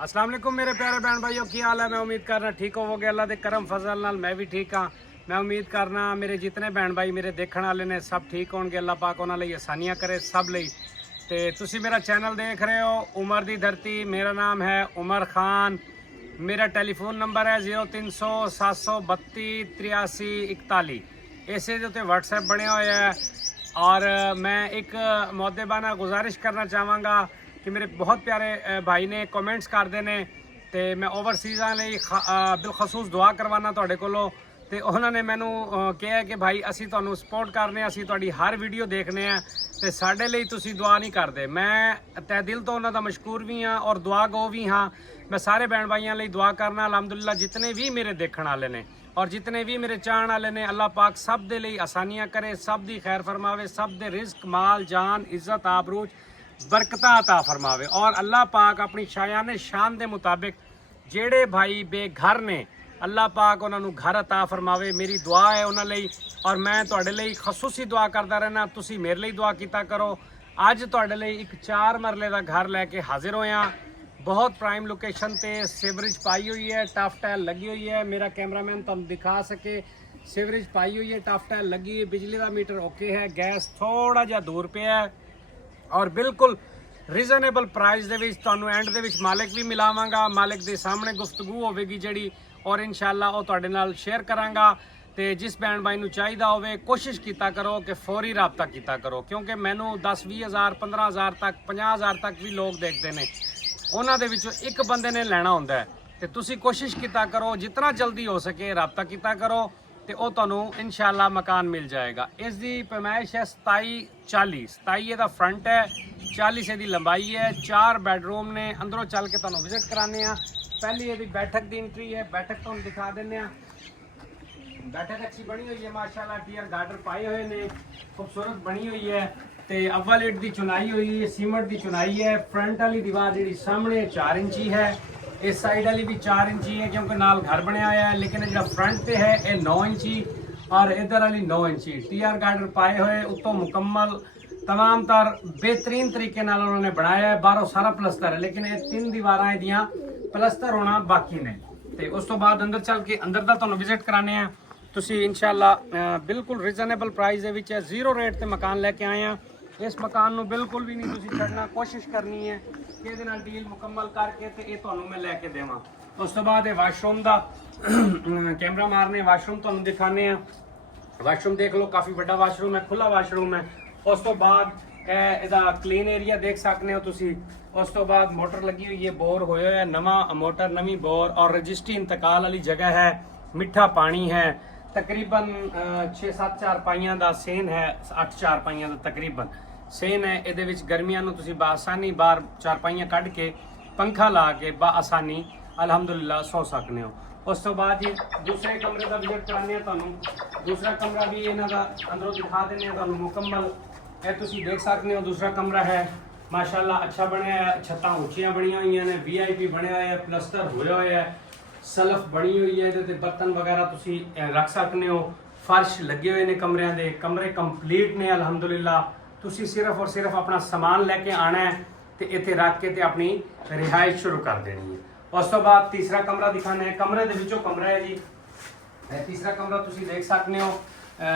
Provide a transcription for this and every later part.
अस्सलाम वालेकुम मेरे प्यारे बहन भाइयों की हाल है। मैं उम्मीद करना ठीक होवोगे। अल्लाह दे करम फजल नाल मैं भी ठीक हाँ। मैं उम्मीद करना मेरे जितने बहन भाई मेरे देखने वाले ने सब ठीक होंगे। अल्लाह पाक उन्हां लई आसानियां करे सब लई। ते तुसी मेरा चैनल देख रहे हो उमर दी धरती। मेरा नाम है उमर खान। मेरा टेलीफोन नंबर है 0300 732 83 41। इसे दे उत्ते व्हाट्सएप बने हुए है। और मैं एक मुद्देबाना गुजारिश करना चाहांगा कि मेरे बहुत प्यारे भाई ने कमेंट्स करते हैं तो मैं ओवरसीज़ां लई बिलखसूस दुआ करवाना तुहाडे कोलों। ते उन्होंने मैनू कहा कि भाई असी तुहानू सपोर्ट करने, असी तुहाडी हर वीडियो देखने हैं ते साडे लई तुसी दुआ नहीं करते। मैं तै दिल तो उन्हों दा मशकूर भी हाँ और दुआ गो भी हाँ। मैं सारे बहन भाइयों लई दुआ करना अलहमदुलिल्लाह जितने भी मेरे देखने वाले ने और जितने भी मेरे चाहने वाले ने अल्लाह पाक सब दे लई आसानियां करे, सब दी खैर फरमावे, सब दे रिस्क माल जान इज्जत आबरूज बरकतां अता फरमावे। और अल्लाह पाक अपनी शायाने शान दे मुताबिक जेड़े भाई बेघर ने अल्लाह पाक उन्होंने घर अता फरमावे। मेरी दुआ है उन्होंने लई और मैं तुहाडे लई खसूसी दुआ करता रहना। तुसी मेरे लिए दुआ कीता करो। अज तुहाडे लई एक 4 मरले का घर लैके हाजिर होया। बहुत प्राइम लोकेशन ते सीवरेज पाई हुई है, टफ टाइल लगी हुई है। मेरा कैमरामैन तुहानू दिखा सके सीवरेज पाई हुई है, टफ टाइल लगी हुई, बिजली का मीटर ओके है, गैस थोड़ा जा दूर पे है और बिल्कुल रीजनेबल प्राइस दे विच तुहानू एंड दे विच मालिक भी मिलावांगा। मालिक दे सामने गुफ्तगू होवेगी जिहड़ी और इंशाअल्लाह वो तुहाडे नाल शेयर करांगा। ते जिस बहन भाई नू चाहिदा होवे कोशिश कीता करो कि फौरी राबता कीता करो, क्योंकि मैनू 10-20 हज़ार 15 हज़ार तक 50 हज़ार तक भी लोग देखते हैं। उन्हां दे विचों एक बंदे ने लेना हुंदा है ते तुसी कोशिश कीता करो जितना जल्दी हो सके राबता कीता करो ते वो तुहानू इंशाअल्लाह मकान मिल जाएगा। इस दी पैमाइश है 27-40। 27 इहदा फ्रंट है, 40 इहदी लंबाई है, 4 बेडरूम ने। अंदरों चल के तुहानू विजिट कराने आ। पहली इहदी बैठक दी एंट्री है, बैठक तुहानू दिखा दिंदे आ। बैठक अच्छी बनी हुई है माशाल्लाह, टीयर गार्डर पाए हुए ने, खूबसूरत बनी हुई है। ते अव्वल इट दी चुनाई हुई है, सीमेंट दी चुनाई है। फ्रंट वाली दीवार जी सामने 4 इंची है, इस साइड वाली भी 4 इंची है क्योंकि नाल घर बनया हुआ है। लेकिन जो फ्रंट पे है ये 9 इंची और इधर वाली 9 इंची टीयर गार्डर पाए हुए, उत्तों मुकम्मल तमाम तर बेहतरीन तरीके नाल उन्होंने बनाया है। बाहरों सारा प्लस्तर है लेकिन ये 3 दीवारां इहदियां प्लस्तर होना बाकी ने। ते उस तो बाद अंदर चल के अंदर दा तुहानू विजिट कराने हैं। तुसी इंशाअल्लाह बिल्कुल रीजनेबल प्राइस दे विच है, जीरो रेट ते मकान लेके आए हैं। इस मकान नू बिल्कुल भी नहीं तुसी छड्डना, कोशिश करनी है कि इहदे नाल डील मुकम्मल करके ते ये तुहानू मैं लैके देवां। उस तो बाद वाशरूम दा कैमरा मारने वाशरूम तुहानू दिखाने हैं। वाशरूम देख लो, काफ़ी बड़ा वाशरूम है, खुला वाशरूम है। उस तो बाद इहदा क्लीन एरिया देख सकते हो तुसी। उस तो बाद मोटर लगी हुई है, बोर होया है, नवा मोटर नवी बोर और रजिस्ट्री इंतकाल वाली जगह है, मिठा पानी है। तकरीबन 6-7 चारपाइयां दा सेन है, 8 चारपाइयां दा तकरीबन सेन है। इहदे विच गर्मियां नू तुसी बासानी बाहर चारपाइयां कढ के पंखा ला के बासानी अलहमदुलिल्लाह सो सकने हो। उस तो बाद जी दूसरे कमरे का विजिट कराने तुहानू। दूसरा कमरा भी इन्हां दा अंदरों दिखा देने तुहानू मुकम्मल। ये तुसी देख सकते हो दूसरा कमरा है माशाल्लाह अच्छा बनया है, छत्तां उच्चियां बनिया हुई ने, VIP बनया है, प्लस्तर होया होया है, सलफ बनी हुई है, इहदे ते बर्तन वगैरह तुसी रख सकते हो। फर्श लगे हुए ने कमरियां दे, कमरे कंप्लीट ने अलहमदुलिल्लाह। तुसी सिर्फ और सिर्फ अपना सामान लैके आना है ते इत्थे रख के ते अपनी रिहाइश शुरू कर देनी है। उस तो बाद तीसरा कमरा दिखाना है। कमरे दे विचों कमरा है जी, तीसरा कमरा तुसी देख सकते हो।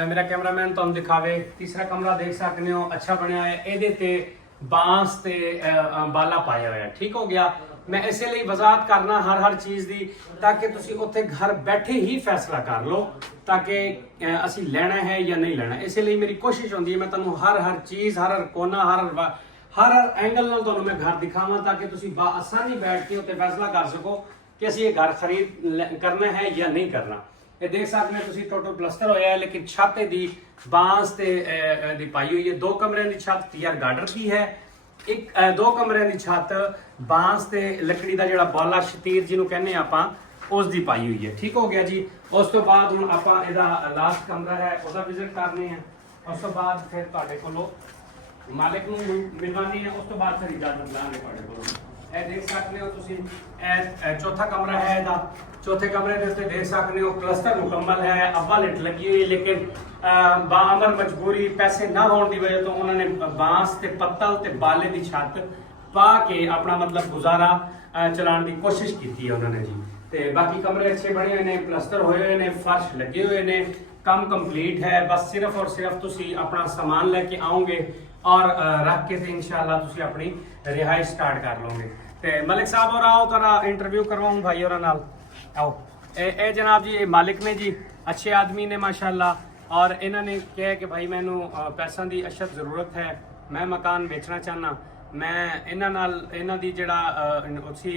मेरा कैमरामैन तुहानू दिखावे, तीसरा कमरा देख सकते हो, अच्छा बनया है। इहदे ते बांस ते बाला पाया हुआ है, ठीक हो गया। मैं इसे लिए वजाहत करना हर चीज़ दी ताकि तुसी उत्थे घर बैठे ही फैसला कर लो ताकि असी लेना है या नहीं लेना। इस लिए मेरी कोशिश होती है मैं तुहानू हर चीज़ हर कोना हर एंगल नाल तुहानू मैं घर दिखावां ताकि तुसी आसानी बैठ के उत्ते फैसला कर सको कि असी ये घर खरीद करना है या नहीं करना। ये देख सकते हैं तुसी टोटल प्लस्तर होया है लेकिन छत दी बांस ते दी पाई हुई है। 2 कमरे की छत टीयर गार्डर की है, 2 कमरे की छत बांस ते लकड़ी का जिहड़ा बाला शतीर जिन्हों कहने आपां उस दी पाई हुई है, ठीक हो गया जी। उस तो बाद हुण आपां इहदा लास्ट कमरा है उसका विजिट करने हैं। उस तो बाद फिर तुहाडे कोलों मालिक नूं मिलवानी है। उस तो बाद फिर इजाजत लांगे तुहाडे कोलों। ये देख सकते हो तुसी चौथा कमरा है इहदा। चौथे कमरे के उत्ते देख सकते हो प्लस्तर मुकम्मल है, अव्वल इट लगी हुई लेकिन बाअमर मजबूरी पैसे ना होने की वजह तो उन्होंने बांस ते पत्तल ते बाले की छत पा के अपना मतलब गुजारा ਚਲਾਉਣ ਦੀ ਕੋਸ਼ਿਸ਼ ਕੀਤੀ ਹੈ ਉਹਨਾਂ ਨੇ ਜੀ। ਤੇ ਬਾਕੀ ਕਮਰੇ ਅੱਛੇ ਬਣੇ ਹੋਏ ਨੇ, ਪਲਸਤਰ ਹੋਏ ਹੋਏ ਨੇ, ਫਰਸ਼ ਲੱਗੇ ਹੋਏ ਨੇ, ਕੰਮ ਕੰਪਲੀਟ ਹੈ। ਬਸ ਸਿਰਫ ਔਰ ਸਿਰਫ ਤੁਸੀਂ ਆਪਣਾ ਸਮਾਨ ਲੈ ਕੇ ਆਓਗੇ ਔਰ ਰੱਖ ਕੇ ਤੇ ਇਨਸ਼ਾਅੱਲਾ ਤੁਸੀਂ ਆਪਣੀ ਰਿਹਾਇਸ਼ ਸਟਾਰਟ ਕਰ ਲਓਗੇ। ਤੇ ਮਲਿਕ ਸਾਹਿਬ और आओ थोड़ा इंटरव्यू करवाऊं भाई और नाल आओ। ए जनाब जी ये मालिक ने जी, अच्छे आदमी ने माशाल्लाह। और इन्होंने कहा कि भाई मैनू पैसों की अशद ज़रूरत है, मैं मकान बेचना चाहना। मैं इन्हों की जड़ा उसी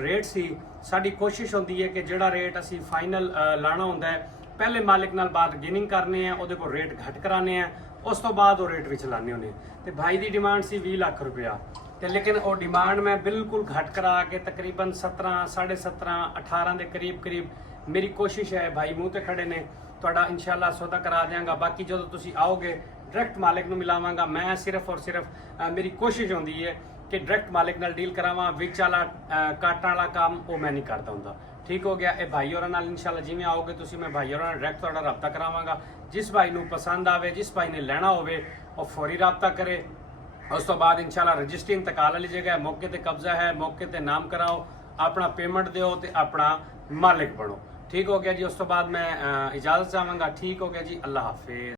रेट सी साड़ी कोशिश होती है कि जड़ा रेट असी फाइनल लाना होंदा है पहले मालिक नाल बारगेनिंग करने हैं, उहदे कोल रेट घट कराने हैं, उस तो बाद वो रेट विच लाने होने। ते भाई दी डिमांड सी 20 लाख रुपया, ते लेकिन वो डिमांड मैं बिल्कुल घट करा के तकरीबन 17 साढ़े 17 18 के करीब मेरी कोशिश है। भाई मूँह ते खड़े ने, तुहाडा इंशाल्लाह सौदा करा देंगा। बाकी जो तुसी आओगे डायरैक्ट मालिक नूं मिलावांगा मैं। सिर्फ और सिर्फ मेरी कोशिश होंदी है कि डायरैक्ट मालिक नाल डील करावां, विच वाला काटण वाला काम वो मैं नहीं करता हुंदा। ठीक हो गया। ये भाई होरां नाल इंशाल्लाह जिवें आओगे तुसी, मैं भाई होरां नाल डायरैक्ट तुहाडा रब्ता करावांगा। जिस भाई नूं पसंद आवे, जिस भाई ने लेना होवे वो फौरी रब्ता करे। उस तो बाद इंशाल्लाह रजिस्ट्री इंतकाल वाली जगह मौके ते कब्जा है, मौके ते नाम कराओ, अपना पेमेंट दो ते अपना मालिक बनो। ठीक हो गया जी। उस तो बाद मैं इजाज़त चाहांगा। ठीक हो गया जी, अल्लाह हाफिज़।